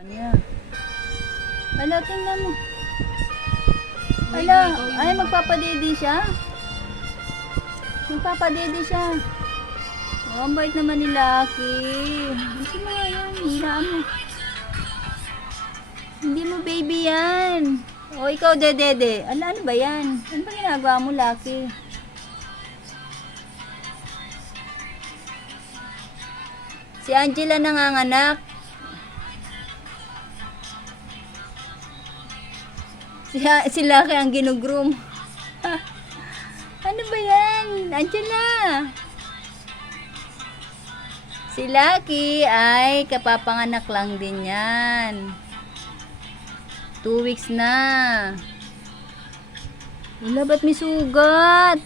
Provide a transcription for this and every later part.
Anya. Ala, tingnan mo. Ala, ay magpapadede siya. Magpapadede siya. Oh, ang bait naman ni Lucky. Gusto mo nga yan, hilaan mo. Hindi mo baby yan. O, ikaw dedede. Ala, ano ba yan? Ano ba ginagawa mo, Lucky? Si Angela nanganganak. Si Lucky ang ginugroom. Ano ba yan? Angela. Si Lucky ay kapapanganak lang din yan. 2 weeks na. Wala, ba't may sugat?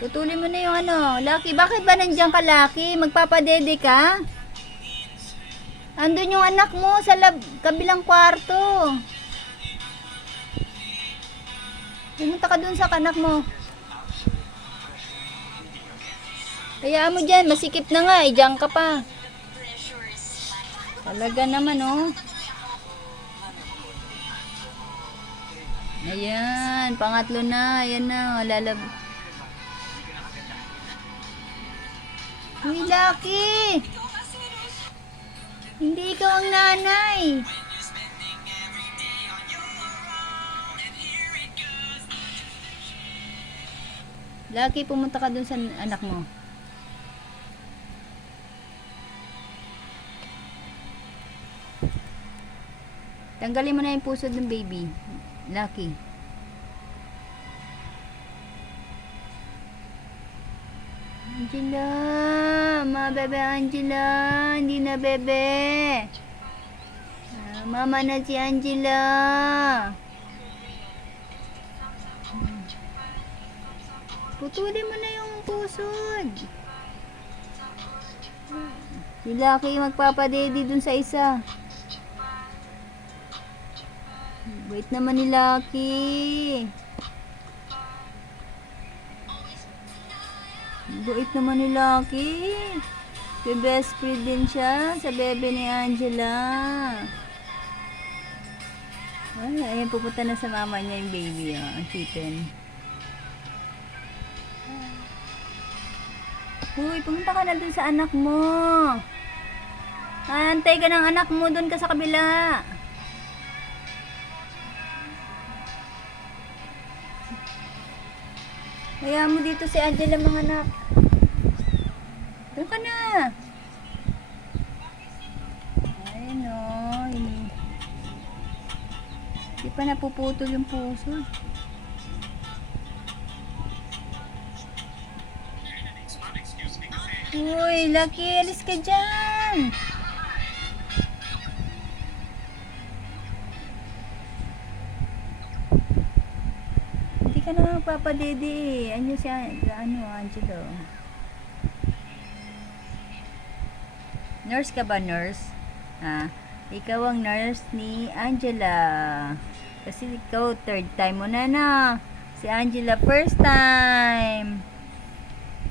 Putulin mo na yung ano. Lucky, bakit ba nandiyan ka, Lucky? Magpapadede ka? Andun yung anak mo sa kabilang kwarto. Pumunta ka dun sa anak mo. Hayaan mo dyan, masikip na nga, diyan ka pa. Talaga naman, oh. Ayan, pangatlo na. Ayan na, lalab. Uy, Lucky! Hindi ikaw ang nanay. Lucky, pumunta ka dun sa anak mo. Tanggalin mo na yung puso ng baby. Lucky. Angela, bebe Angela, hindi na bebe. Mama na si Angela. Putulin mo na yung pusod. Si Lucky magpapadede dun sa isa. Wait naman ni Lucky. Buit naman ni Lucky. May best friend din siya sa bebe ni Angela. Ay, ayan, pupunta na sa mama niya yung baby, oh, ang kitten. Uy, pumunta ka na dun sa anak mo. Antay ka ng anak mo, dun ka sa kabila. Kaya mo dito si Angela, mga anak. Doon ka na. Ayun, o. Hindi pa napuputol yung puso. Uy, Lucky, alis ka dyan. Hindi ka na magpapadede. Ano si Angelo? Nurse ka ba, nurse? Ha? Ikaw ang nurse ni Angela. Kasi ikaw, third time mo na. Si Angela, first time.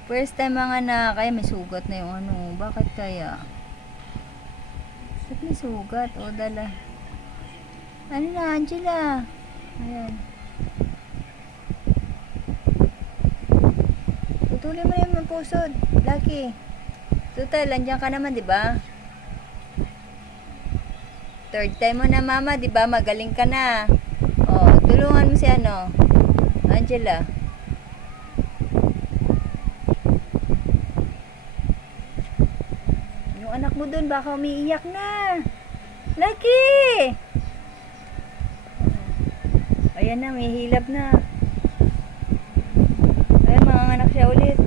First time mga anak. Kaya may sugat na yung ano. Bakit kaya? Bakit may sugat? O, dala. Ano na, Angela? Ayan. Putulin mo na yung pusod. Lucky. Total, andyan ka naman, di ba? Third time mo na, mama, di ba? Magaling ka na. Oh, tulungan mo si ano, Angela. Yung anak mo dun, baka umiiyak na. Lucky! Ayan na, may hilab na. Ayan, mga anak siya ulit.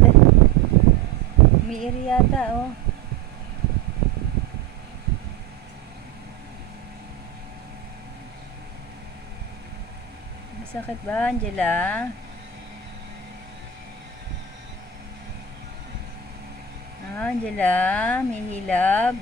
Umiiri yata, oh. Masakit ba, Angela? Angela, may hilab.